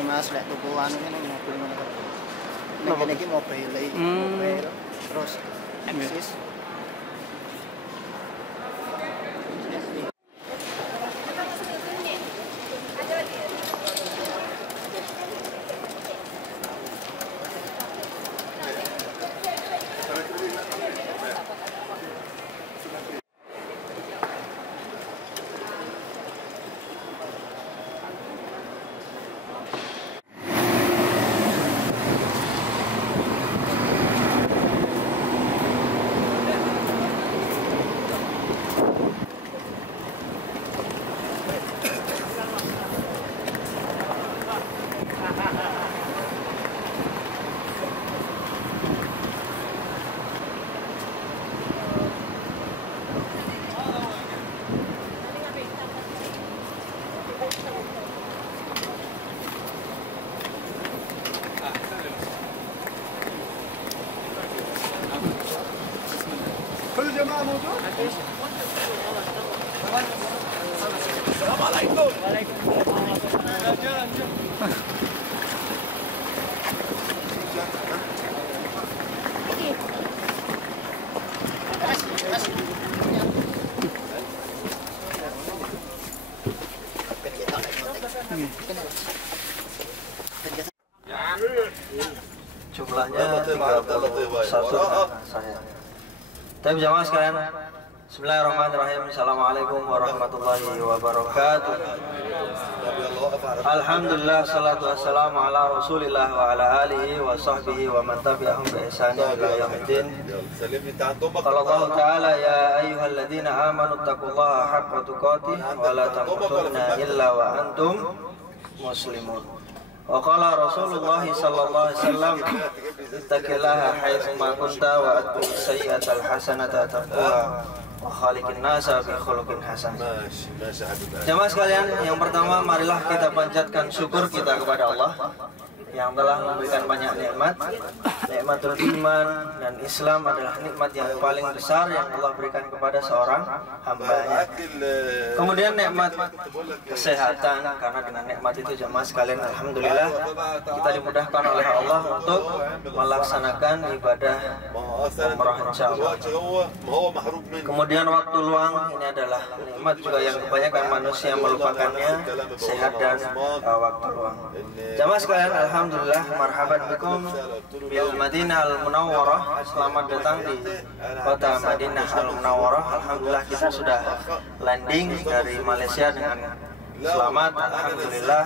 Mas lek tuku anu ini mobil ngono. Nek kene iki mobil terus eksis. كل الجماعة موجود؟ السلام عليكم. وعليكم السلام. Jumlahnya 31 saya. Tapi jamaah sekalian, bismillahirrahmanirrahim. Assalamualaikum warahmatullahi wabarakatuh. Alhamdulillah, salatu wassalamu ala rasulillah wa ala alihi wa sahbihi wa man tabi'ahum bi ihsan ila yaumiddin. Qala Allah Ta'ala, ya ayyuhalladzina amanu taqullaha haqqa tuqatih wa la tamutunna illa wa antum muslimun. Wa qala Rasulullah sallallahu alaihi wasallam, ittaqillaha haitsu ma kunta wa atbi' sayyi'atal hasanata tamhuha wa khaliqin nasa bi khuluqin hasan. Jamaah sekalian, yang pertama marilah kita panjatkan syukur kita kepada Allah yang telah memberikan banyak nikmat. Nikmatul iman dan Islam adalah nikmat yang paling besar yang Allah berikan kepada seorang hamba-Nya. Kemudian nikmat kesehatan, karena dengan nikmat itu jamaah sekalian alhamdulillah kita dimudahkan oleh Allah untuk melaksanakan ibadah umrah insyaallah. Kemudian waktu luang, ini adalah nikmat juga yang kebanyakan manusia melupakannya, sehat dan waktu luang. Jamaah sekalian alhamdulillah, marhaban bikum bil Madinah Al-Munawwarah. Selamat datang di kota Madinah Al-Munawwarah. Alhamdulillah kita sudah landing dari Malaysia dengan selamat. Alhamdulillah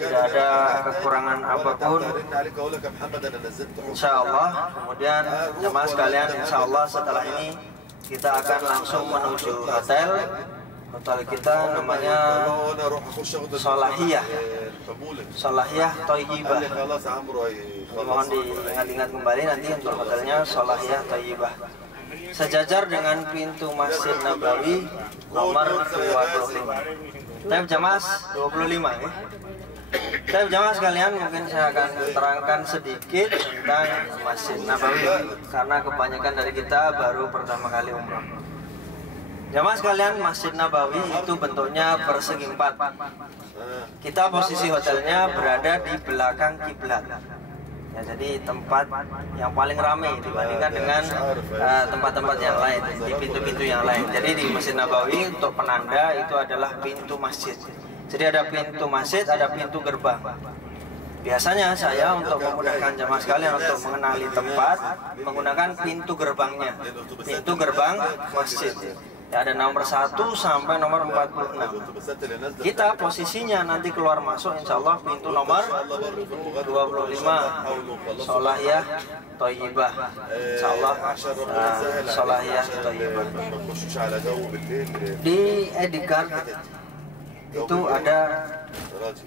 tidak ada kekurangan apapun, insyaallah. Kemudian jemaah sekalian, insyaallah setelah ini kita akan langsung menuju hotel. Hotel kita namanya Solahiyah, Solahiyah Thayyibah. Mohon diingat-ingat kembali nanti untuk hotelnya Solahiyah Thayyibah. Sejajar dengan pintu Masjid Nabawi nomor 25. Tapi jamaah 25 ya. Tapi jamaah sekalian, mungkin saya akan terangkan sedikit tentang Masjid Nabawi karena kebanyakan dari kita baru pertama kali umrah. Jamaah sekalian, Masjid Nabawi itu bentuknya persegi empat. Kita posisi hotelnya berada di belakang kiblat. Ya, jadi tempat yang paling ramai dibandingkan dengan tempat-tempat yang lain, di pintu-pintu yang lain. Jadi di Masjid Nabawi untuk penanda itu adalah pintu masjid. Jadi ada pintu masjid, ada pintu gerbang. Biasanya saya untuk memudahkan jamaah sekalian untuk mengenali tempat menggunakan pintu gerbangnya, pintu gerbang masjid. Ya, ada nomor 1 sampai nomor 46. Kita posisinya nanti keluar masuk insya Allah pintu nomor 25 Solahiyah Thayyibah. Insya Allah Solahiyah Thayyibah. Di Edikar itu ada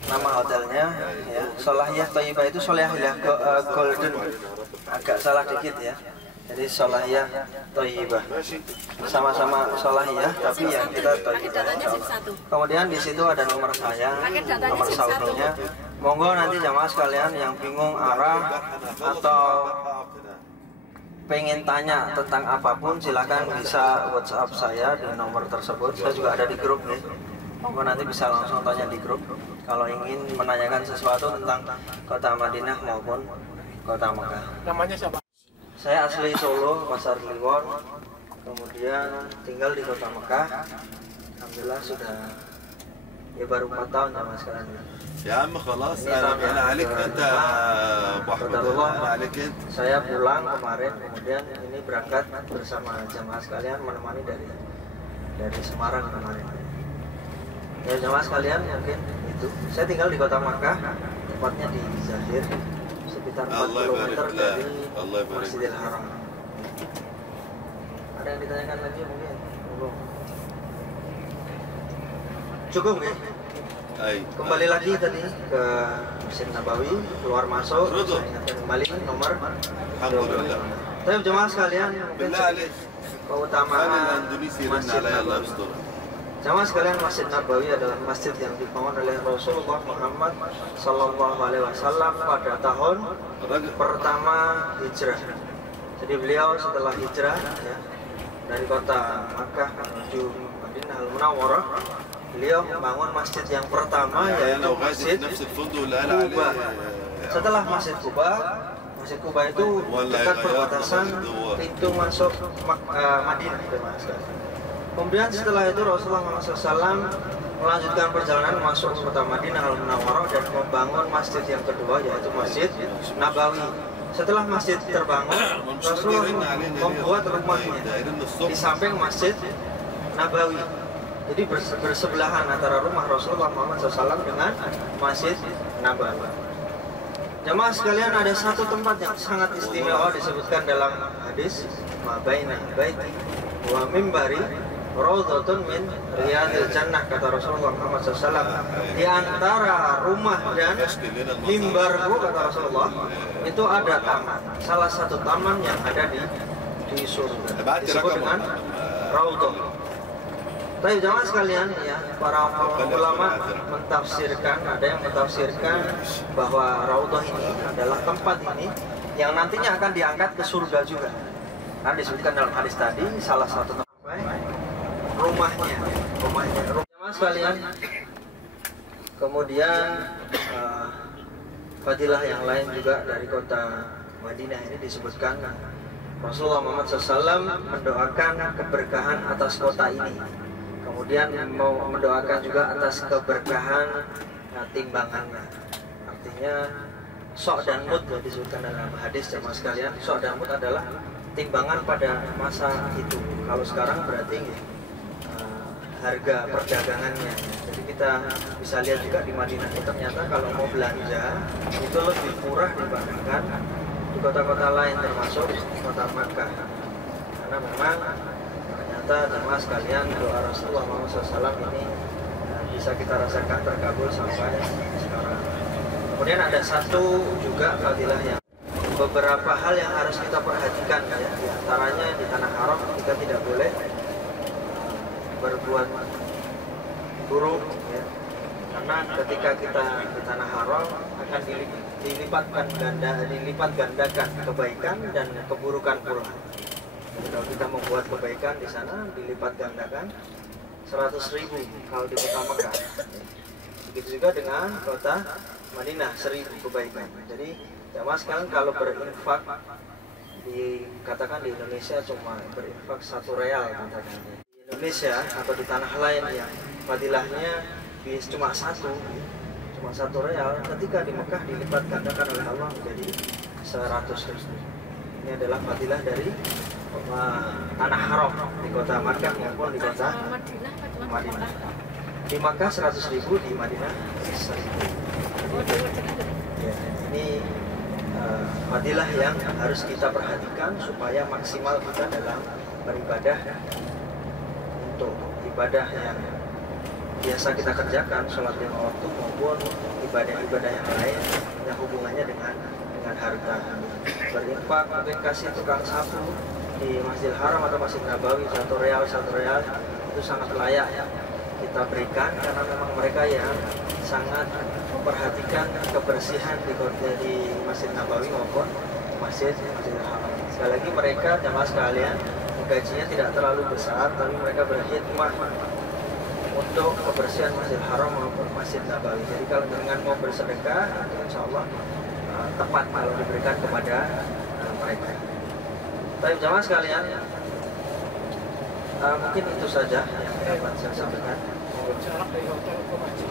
nama hotelnya ya, Solahiyah Thayyibah itu Solahiyah Golden, agak salah dikit ya. Jadi Solahiyah Thayyibah, sama-sama Solahiyah tapi yang kita Thayyibah. Kemudian di situ ada nomor saya, nomor saldonya. Monggo nanti jamaah sekalian yang bingung arah atau pengen tanya tentang apapun, silahkan bisa WhatsApp saya di nomor tersebut. Saya juga ada di grup nih. Monggo nanti bisa langsung tanya di grup kalau ingin menanyakan sesuatu tentang kota Madinah maupun kota Mekah. Namanya siapa? Saya asli Solo, Pasar Kliwon, kemudian tinggal di kota Mekah. Alhamdulillah sudah ya baru 4 tahun ya mas sekarang. يا عم خلاص انا عليك انت ابو احمد انا عليك انت. Saya pulang kemarin, kemudian ini berangkat bersama jamaah sekalian menemani dari Semarang kemarin. Ya jamaah sekalian mungkin itu. Saya tinggal di kota Makkah, tepatnya di Zahir, sekitar 4 km dari Masjidil Haram. Ada yang ditanyakan lagi mungkin? Cukup ya? Kembali lagi tadi ke Masjid Nabawi, keluar masuk, saya ingatkan kembali nomor. Alhamdulillah. Tapi jemaah sekalian, mungkin keutamaan Masjid Nabawi. Jemaah sekalian, Masjid Nabawi adalah masjid yang dibangun oleh Rasulullah Muhammad SAW pada tahun pertama hijrah. Jadi beliau setelah hijrah ya, dari kota Makkah menuju Madinah Al-Munawwarah, beliau membangun masjid yang pertama yaitu Masjid Quba. Setelah Masjid Quba itu dekat perbatasan pintu masuk Madinah. Kemudian setelah itu Rasulullah SAW melanjutkan perjalanan masuk ke kota Madinah Al-Munawwarah dan membangun masjid yang kedua yaitu Masjid Nabawi. Setelah masjid terbangun, Rasulullah membuat rumahnya di samping Masjid Nabawi. Jadi bersebelahan antara rumah Rasulullah Muhammad SAW dengan Masjid Nabawi. Jemaah sekalian, ada satu tempat yang sangat istimewa disebutkan dalam hadis Mabaina baiti wa mimbari raudhatun min riyadil jannah, kata Rasulullah Muhammad SAW. Di antara rumah dan mimbarku, kata Rasulullah, itu ada taman, salah satu taman yang ada di surga, disebut dengan raudhah. Tapi jamaah sekalian ya, para ulama mentafsirkan, ada yang mentafsirkan bahwa raudhah ini adalah tempat ini yang nantinya akan diangkat ke surga juga. Kan disebutkan dalam hadis tadi, salah satu tempat rumahnya. Jamaah sekalian, kemudian fadilah yang lain juga dari kota Madinah ini disebutkan Rasulullah Muhammad SAW mendoakan keberkahan atas kota ini. Kemudian mau mendoakan juga atas keberkahan timbangannya. Artinya sok dan mud ya, disebutkan dalam hadis jemaah sekalian. Sok dan mud adalah timbangan pada masa itu. Kalau sekarang berarti harga perdagangannya. Jadi kita bisa lihat juga di Madinah itu ternyata kalau mau belanja itu lebih murah dibandingkan di kota-kota lain termasuk kota Makkah. Karena memang jemaah sekalian doa Rasulullah SAW ini bisa kita rasakan terkabul sampai sekarang. Kemudian ada satu juga fadilah yang beberapa hal yang harus kita perhatikan ya, di antaranya di tanah haram kita tidak boleh berbuat buruk ya. Karena ketika kita di tanah haram akan dilipat gandakan kebaikan dan keburukan pula. Kalau kita membuat kebaikan di sana dilipat gandakan 100.000 kalau di kota Mekah. Begitu juga dengan kota Madinah 1.000 kebaikan. Jadi jamaah sekalian kalau berinfak dikatakan di Indonesia cuma berinfak 1 real katakan. Di Indonesia atau di tanah lain yang fadilahnya cuma 1 real, ketika di Mekah dilipat gandakan oleh Allah menjadi 100.000. Ini adalah fadilah dari tanah haram di kota Makkah maupun di kota Madinah. Di Makkah 100.000, di Madinah 1.000. Ya, ini fadilah yang harus kita perhatikan supaya maksimal kita dalam beribadah, untuk ibadah yang biasa kita kerjakan, sholat 5 waktu maupun ibadah-ibadah yang lain yang hubungannya dengan harta. Berinfak, mungkin kasih tukang sapu di Masjidil Haram atau Masjid Nabawi 1 real itu sangat layak ya kita berikan, karena memang mereka yang sangat memperhatikan kebersihan di Masjid Nabawi maupun Masjidil Haram. Sekali lagi mereka jamaah sekalian gajinya tidak terlalu besar, tapi mereka berkhidmah untuk kebersihan Masjidil Haram maupun Masjid Nabawi. Jadi kalau dengan mau bersedekah, insya Allah tepat kalau diberikan kepada mereka. Baik jamaah sekalian, mungkin itu saja yang dapat saya sampaikan. Jarak dari hotel ke masjid.